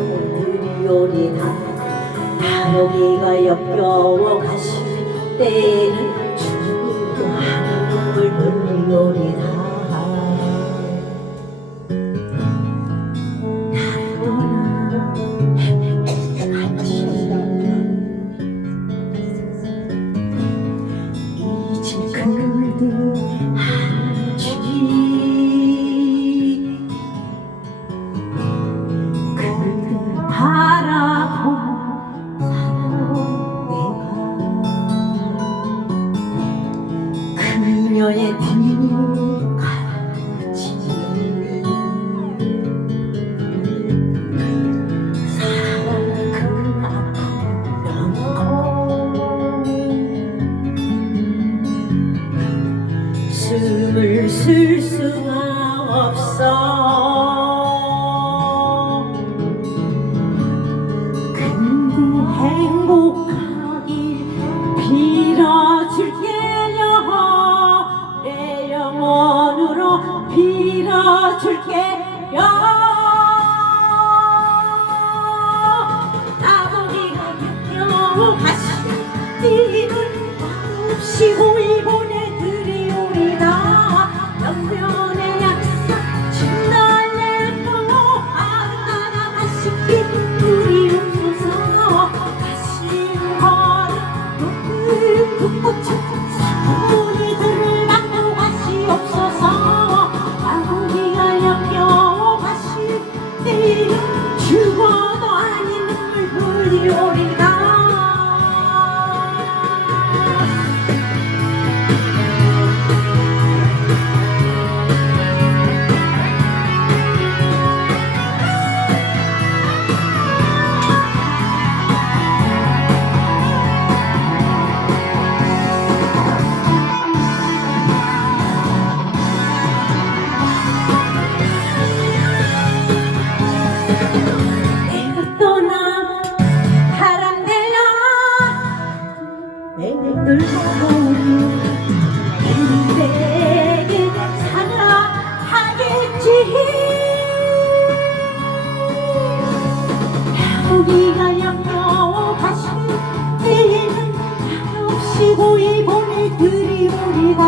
이곳들이오리다 나무기가 역겨워 가실 때에는 죽음과 눈물 흘리오리다 숨을 쉴 수가 없어. 근구 행복하길 빌어줄게요 내 영혼으로 빌어줄게. Hey, 애들 보니 내게 사라 하 겠지？우 리가 영영 다시 내는 없이 고이 보내드리오리다